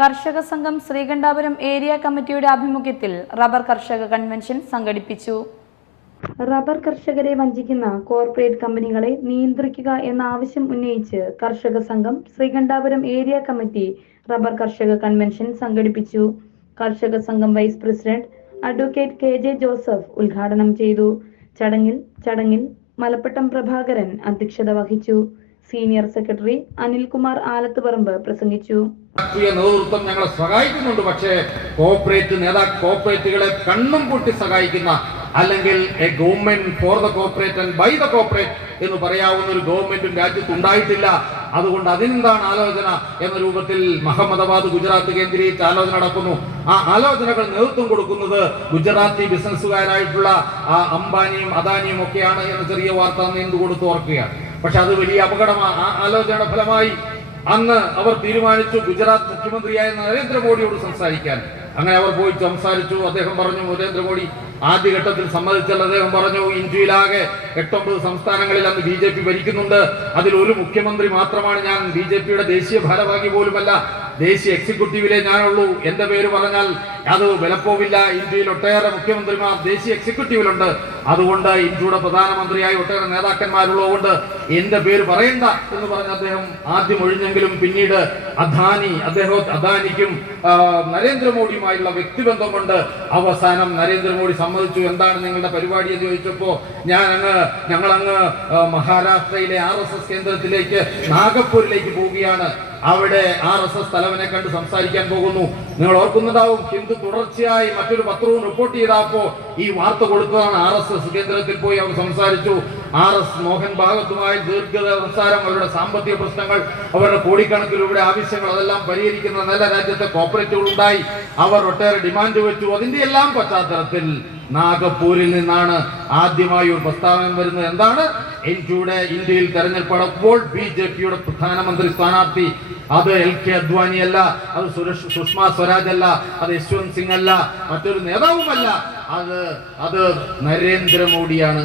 കർഷക സംഘം ശ്രീകണ്ഠാപുരം ഏരിയ കമ്മിറ്റിയുടെ ആഭിമുഖ്യത്തിൽ റബ്ബർ കർഷക കൺവെൻഷൻ സംഘടിപ്പിച്ചു. റബ്ബർ കർഷകരെ വഞ്ചിക്കുന്ന കോർപ്പറേറ്റ് കമ്പനികളെ നിയന്ത്രിക്കുക എന്ന ആവശ്യം ഉന്നയിച്ച് കർഷക സംഘം ശ്രീകണ്ഠാപുരം ഏരിയ കമ്മിറ്റി റബ്ബർ കർഷക കൺവെൻഷൻ സംഘടിപ്പിച്ചു. കർഷക സംഘം vice president advocate K J Joseph ഉദ്ഘാടനം ചെയ്തു. ചടങ്ങിൽ ചടങ്ങിൽ മലപ്പട്ടം പ്രഭാകരൻ അധ്യക്ഷത വഹിച്ചു. സീനിയർ സെക്രട്ടറി അനിൽകുമാർ ആലത്തുപറമ്പ് പ്രസംഗിച്ചു. രാഷ്ട്രീയ നേതൃത്വം ഞങ്ങളെ സഹായിക്കുന്നുണ്ട്. പക്ഷേ കോർപ്പറേറ്റ് നേതാ കോർപ്പറേറ്റുകളെ കണ്ണും കൂട്ടി സഹായിക്കുന്ന അല്ലെങ്കിൽ a government for the corporate and by the corporate എന്ന് പറയാവുന്ന ഒരു ഗവൺമെന്റും രാജ്യത്ത് ഉണ്ടായിട്ടില്ല അതുകൊണ്ട് അതിനെന്താണ് ആലോചന എന്ന രൂപത്തിൽ മഹമ്മദാബാദ് ഗുജറാത്ത് കേന്ദ്രീകരിച്ച് ആലോചന നടക്കുന്നു. ആ ആലോചനകൾ നേതൃത്വം കൊടുക്കുന്നത് ഗുജറാത്തി ബിസിനസ്സുകാരായിട്ടുള്ള ആ അംബാനിയും അദാനിയും ഒക്കെയാണ് എന്ന ചെറിയ വാർത്ത നീണ്ടു കൊടുത്ത് ഓർക്കുകയാണ്. പക്ഷെ അത് വലിയ അപകടമാണ് ആ ആലോചനയുടെ ഫലമായി അന്ന് അവർ തീരുമാനിച്ചു ഗുജറാത്ത് മുഖ്യമന്ത്രിയായ നരേന്ദ്രമോദിയോട് സംസാരിക്കാൻ. അങ്ങനെ അവർ പോയി സംസാരിച്ചു. അദ്ദേഹം പറഞ്ഞു നരേന്ദ്രമോദി ആദ്യഘട്ടത്തിൽ സമ്മതിച്ചാൽ അദ്ദേഹം പറഞ്ഞു ഇന്ത്യയിലാകെ എട്ടൊമ്പത് സംസ്ഥാനങ്ങളിൽ അന്ന് ബി ജെ പി ഭരിക്കുന്നുണ്ട്. അതിൽ ഒരു മുഖ്യമന്ത്രി മാത്രമാണ് ഞാൻ. ബി ജെ പിയുടെ ദേശീയ ഭാരവാഹി പോലുമല്ല. ദേശീയ എക്സിക്യൂട്ടീവിലെ ഞാനുള്ളൂ. എന്റെ പേര് പറഞ്ഞാൽ അത് വിലപ്പോവില്ല ഇന്ത്യയിൽ ഒട്ടേറെ മുഖ്യമന്ത്രിമാർ ദേശീയ എക്സിക്യൂട്ടീവിലുണ്ട്. അതുകൊണ്ട് ഇന്ത്യയുടെ പ്രധാനമന്ത്രിയായി ഒട്ടേറെ നേതാക്കന്മാരുള്ളതുകൊണ്ട് എന്റെ പേര് പറയണ്ട എന്ന് പറഞ്ഞ അദ്ദേഹം ആദ്യം ഒഴിഞ്ഞെങ്കിലും പിന്നീട് അദാനി അദ്ദേഹം അദാനിക്കും നരേന്ദ്രമോദിയുമായുള്ള വ്യക്തിബന്ധം കൊണ്ട് അവസാനം നരേന്ദ്രമോദി സമ്മതിച്ചു. എന്താണ് നിങ്ങളുടെ പരിപാടി എന്ന് ചോദിച്ചപ്പോ ഞാൻ അങ്ങ് ഞങ്ങളങ്ങ് മഹാരാഷ്ട്രയിലെ ആർ കേന്ദ്രത്തിലേക്ക് നാഗപ്പൂരിലേക്ക് പോവുകയാണ്. അവിടെ ആർ എസ് എസ് തലവനെ കണ്ട് സംസാരിക്കാൻ പോകുന്നു. നിങ്ങൾ ഓർക്കുന്നതാവും ഹിന്ദു തുടർച്ചയായി മറ്റൊരു പത്രവും റിപ്പോർട്ട് ചെയ്തപ്പോ ഈ വാർത്ത കൊടുത്തതാണ് ആർ എസ് എസ് കേന്ദ്രത്തിൽ പോയി അവർ സംസാരിച്ചു. ആർ എസ് മോഹൻ ഭാഗത്തുമായി ദീർഘത സംസാരം അവരുടെ സാമ്പത്തിക പ്രശ്നങ്ങൾ അവരുടെ കോടിക്കണക്കിലൂടെ ആവശ്യങ്ങൾ അതെല്ലാം പരിഹരിക്കുന്ന നല്ല രാജ്യത്തെ കോപ്പറേറ്റുകൾ ഉണ്ടായി. അവർ ഒട്ടേറെ ഡിമാൻഡ് വെച്ചു. അതിന്റെ എല്ലാം പശ്ചാത്തലത്തിൽ നാഗപ്പൂരിൽ നിന്നാണ് ആദ്യമായി ഒരു പ്രസ്താവന വരുന്നത്. എന്താണ്? ഇന്ത്യയുടെ ഇന്ത്യയിൽ തെരഞ്ഞെടുപ്പടപ്പോൾ ബി ജെ പിയുടെ പ്രധാനമന്ത്രി സ്ഥാനാർത്ഥി. അത് എൽ കെ അദ്വാനി അല്ല അത് സുരേഷ് സുഷമ സ്വരാജ് അല്ല അത് യശ്വന്ത് സിംഗ് അല്ല മറ്റൊരു നേതാവുമല്ല. അത് അത് നരേന്ദ്രമോദിയാണ്.